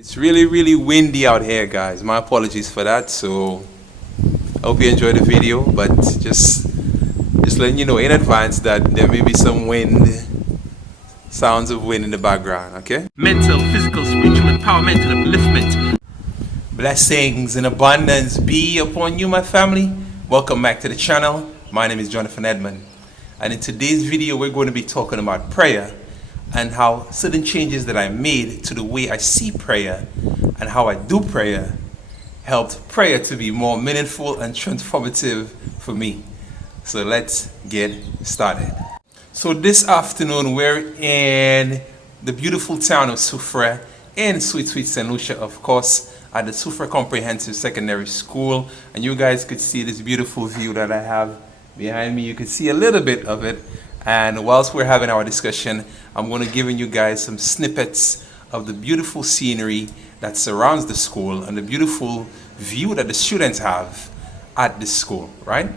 It's really, really windy out here, guys. My apologies for that. So I hope you enjoyed the video, but just letting you know in advance that there may be some wind, sounds of wind in the background, okay? Mental, physical, spiritual empowerment and upliftment. Blessings and abundance be upon you, my family. Welcome back to the channel. My name is Jonathan Edmond. And in today's video, we're going to be talking about prayer and how certain changes that I made to the way I see prayer and how I do prayer helped prayer to be more meaningful and transformative for me. So let's get started. So this afternoon, we're in the beautiful town of Soufrière in sweet St. Lucia, of course, at the Soufrière Comprehensive Secondary School. And you guys could see this beautiful view that I have behind me. You can see a little bit of it. And whilst we're having our discussion, I'm going to give you guys some snippets of the beautiful scenery that surrounds the school and the beautiful view that the students have at the school, right?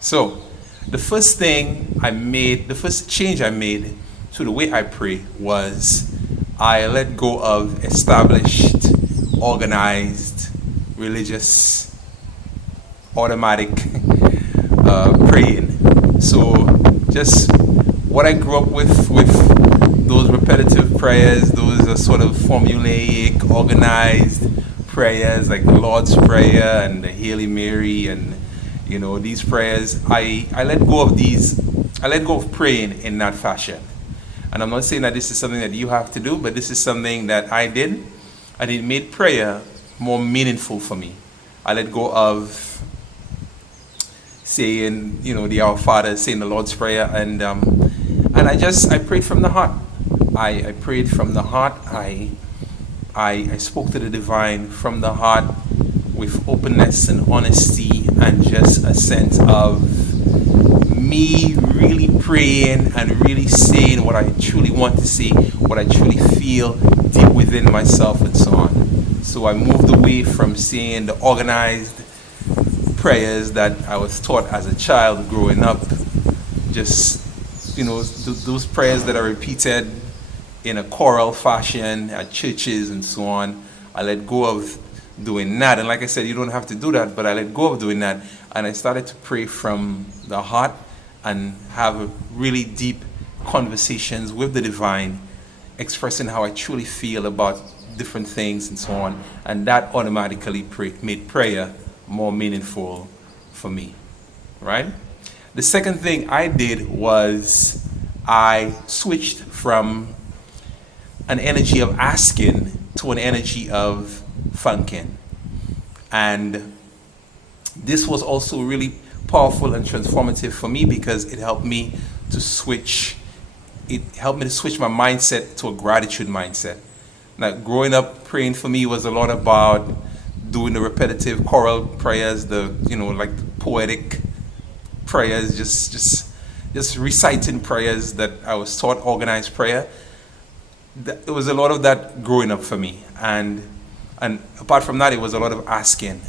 So the first change I made to the way I pray was I let go of established, organized, religious, automatic praying. So just what I grew up with those repetitive prayers, those sort of formulaic, organized prayers like the Lord's Prayer and the Hail Mary and these prayers, I let go of these. I let go of praying in that fashion. And I'm not saying that this is something that you have to do, but this is something that I did, and it made prayer more meaningful for me. I let go of saying, the Our Father, saying the Lord's Prayer, and I prayed from the heart. I prayed from the heart. I spoke to the divine from the heart with openness and honesty and just a sense of me really praying and really saying what I truly want to say, what I truly feel deep within myself and so on. So I moved away from saying the organized prayers that I was taught as a child growing up, just those prayers that are repeated in a choral fashion at churches and so on. I let go of doing that, and like I said, you don't have to do that, but I let go of doing that, and I started to pray from the heart and have really deep conversations with the divine, expressing how I truly feel about different things and so on, and that automatically made prayer more meaningful for me, right? The second thing I did was I switched from an energy of asking to an energy of thanking. And this was also really powerful and transformative for me because it helped me to switch my mindset to a gratitude mindset. Now, growing up, praying for me was a lot about doing the repetitive choral prayers, like the poetic prayers, just reciting prayers that I was taught, organized prayer. It was a lot of that growing up for me, and apart from that, it was a lot of asking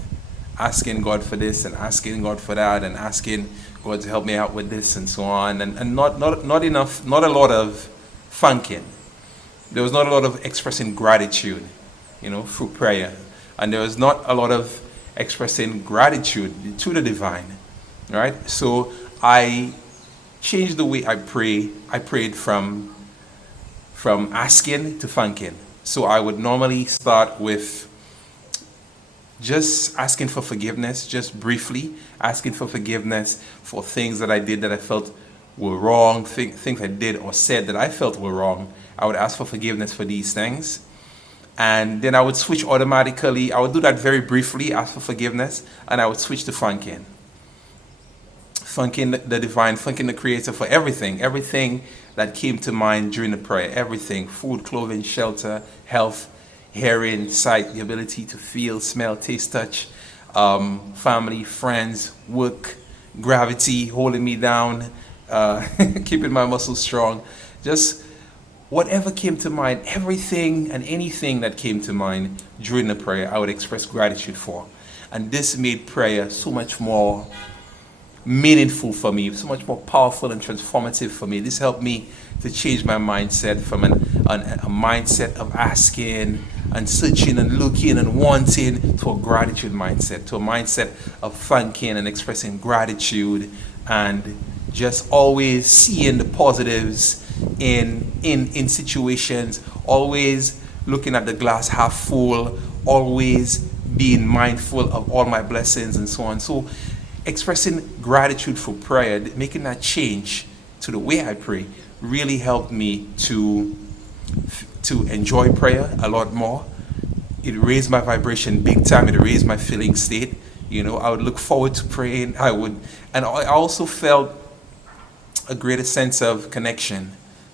God for this and asking God for that and asking God to help me out with this and so on, and not a lot of thanking. There was not a lot of expressing gratitude, through prayer. And there was not a lot of expressing gratitude to the divine, right? So I changed the way I pray. I prayed from asking to thanking. So I would normally start with just asking for forgiveness, just briefly asking for forgiveness for things that I did that I felt were wrong, things I did or said that I felt were wrong. I would ask for forgiveness for these things. And then I would switch automatically. I would do that very briefly, ask for forgiveness, and I would switch to thanking. Thanking the divine, thanking the Creator for everything that came to mind during the prayer. Everything: food, clothing, shelter, health, hearing, sight, the ability to feel, smell, taste, touch, family, friends, work, gravity, holding me down, keeping my muscles strong. Just whatever came to mind, everything and anything that came to mind during the prayer, I would express gratitude for. And this made prayer so much more meaningful for me, so much more powerful and transformative for me. This helped me to change my mindset from an a mindset of asking and searching and looking and wanting, to a gratitude mindset, to a mindset of thanking and expressing gratitude, and just always seeing the positives in situations, always looking at the glass half full, always being mindful of all my blessings and so on. So expressing gratitude for prayer, making that change to the way I pray, really helped me to enjoy prayer a lot more. It raised my vibration big time. It raised my feeling state. I would look forward to praying. And I also felt a greater sense of connection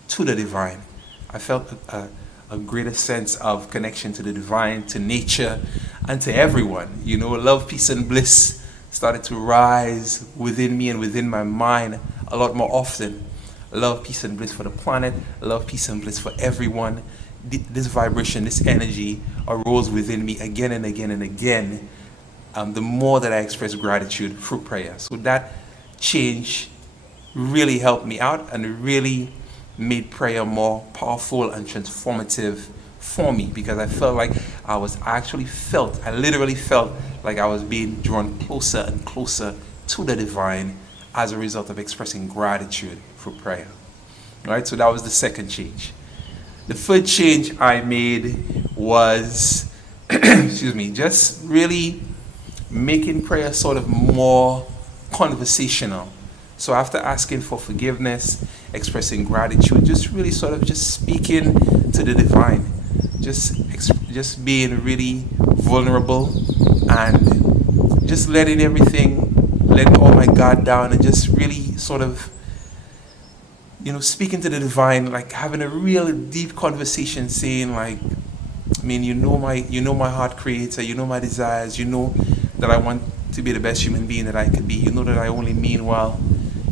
to the divine. I felt a greater sense of connection to the divine, to nature, and to everyone. Love, peace, and bliss started to rise within me and within my mind a lot more often. Love, peace, and bliss for the planet. Love, peace, and bliss for everyone. This vibration, this energy arose within me again and again and again. The more that I express gratitude through prayer. So that change really helped me out, and it really made prayer more powerful and transformative for me, because I felt like I literally felt like I was being drawn closer and closer to the divine as a result of expressing gratitude through prayer. All right, so that was the second change. The third change I made was, just really making prayer sort of more conversational. So after asking for forgiveness, expressing gratitude, just really sort of just speaking to the divine, just being really vulnerable and just letting all my guard down, and just really sort of, speaking to the divine, like having a real deep conversation, saying like, you know my heart creator, you know my desires, you know that I want to be the best human being that I could be, you know that I only mean well,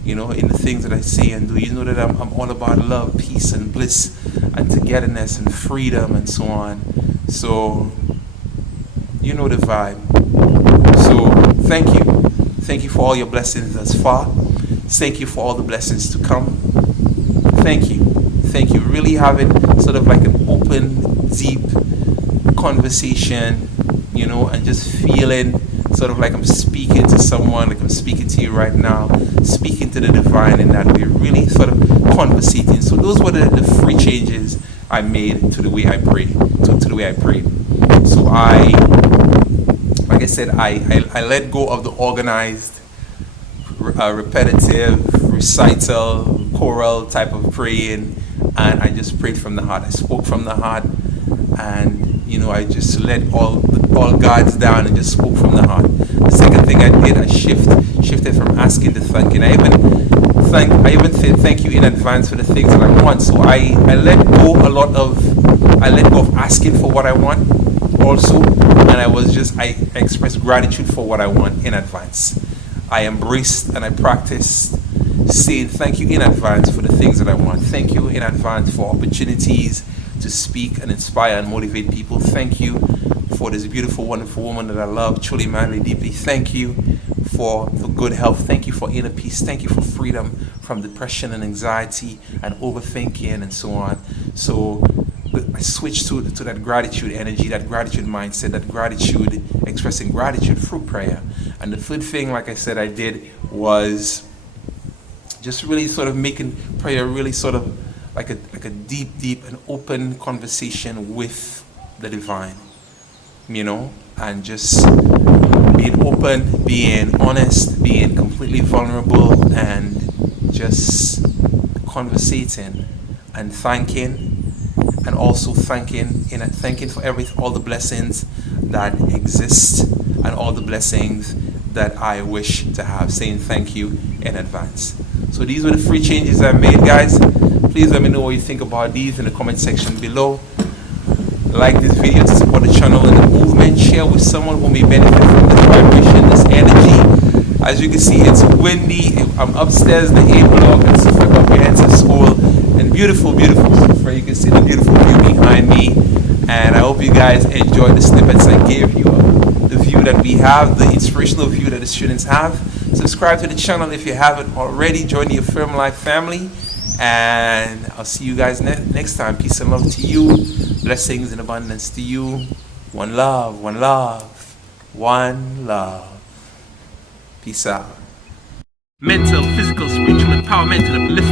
in the things that I say and do, you know that I'm all about love, peace, and bliss, and togetherness, and freedom, and so on. So, the vibe. So, thank you for all your blessings thus far. Thank you for all the blessings to come. Thank you. Really having sort of like an open, deep conversation, and just feeling sort of like I'm speaking to someone, like I'm speaking to you right now, speaking to the divine in that way, really sort of conversating. So those were the three changes I made to the way I pray, to the way I prayed. So like I said, I let go of the organized, repetitive, recital, choral type of praying, and I just prayed from the heart. I spoke from the heart, and I just let all guards down and just spoke from the heart. The second thing I did, I shifted from asking to thanking. I even said thank you in advance for the things that I want. So I let go of asking for what I want also, and I expressed gratitude for what I want in advance. I embraced and I practiced saying thank you in advance for the things that I want. Thank you in advance for opportunities to speak and inspire and motivate people. Thank you for this beautiful, wonderful woman that I love, truly, madly, deeply. Thank you for good health. Thank you for inner peace. Thank you for freedom from depression and anxiety and overthinking and so on. So I switched to that gratitude energy, that gratitude mindset, that gratitude, expressing gratitude through prayer. And the third thing, like I said, I did was just really sort of making prayer really sort of like a deep and open conversation with the divine, and just being open, being honest, being completely vulnerable, and just conversating and thanking, and also thanking for all the blessings that exist and all the blessings that I wish to have, saying thank you in advance. So these were the 3 changes I made, guys. Please let me know what you think about these in the comment section below. Like this video to support the channel and the movement. Share with someone who may benefit from this vibration, this energy. As you can see, it's windy. I'm upstairs in the A block at Sufa Comprehensive School, and beautiful Sufa. You can see the beautiful view behind me. And I hope you guys enjoyed the snippets I gave you, the view that we have, the inspirational view that the students have. Subscribe to the channel if you haven't already. Join the Affirm Life family. And I'll see you guys next time. Peace and love to you. Blessings and abundance to you. One love, one love, one love. Peace out. Mental, physical, spiritual empowerment and upliftment.